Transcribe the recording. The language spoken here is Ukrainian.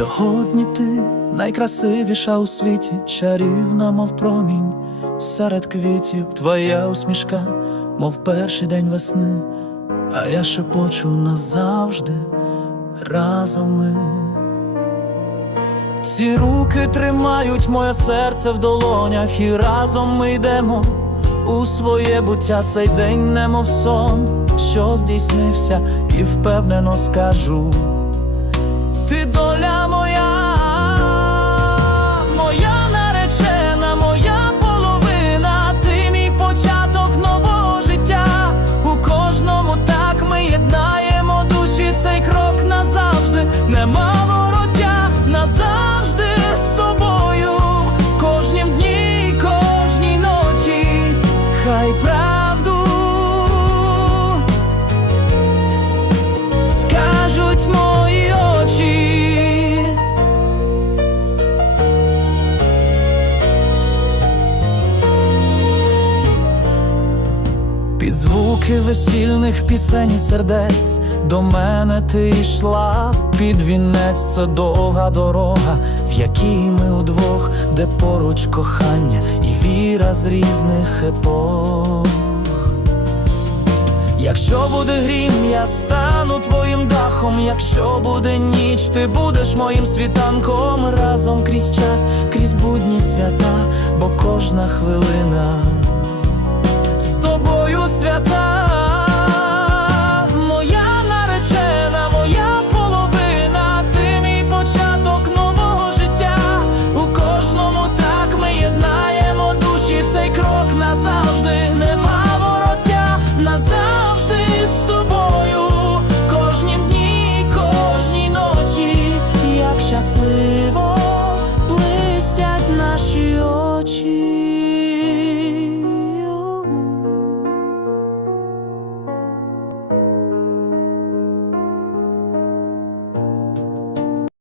Сьогодні ти найкрасивіша у світі, чарівна, мов промінь, серед квітів твоя усмішка, мов перший день весни, а я шепочу назавжди разом ми. Ці руки тримають моє серце в долонях, і разом ми йдемо у своє буття цей день, немов сон, що здійснився, і впевнено скажу. Хай правду скажуть мої очі. Під звуки весільних пісень і сердець до мене ти йшла, під вінець це довга дорога, в якій ми удвох, де поруч кохання і віра з різних епох. Якщо буде грім, я стану твоїм дахом. Якщо буде ніч, ти будеш моїм світанком разом крізь час, крізь будні свята, бо кожна хвилина з тобою свята.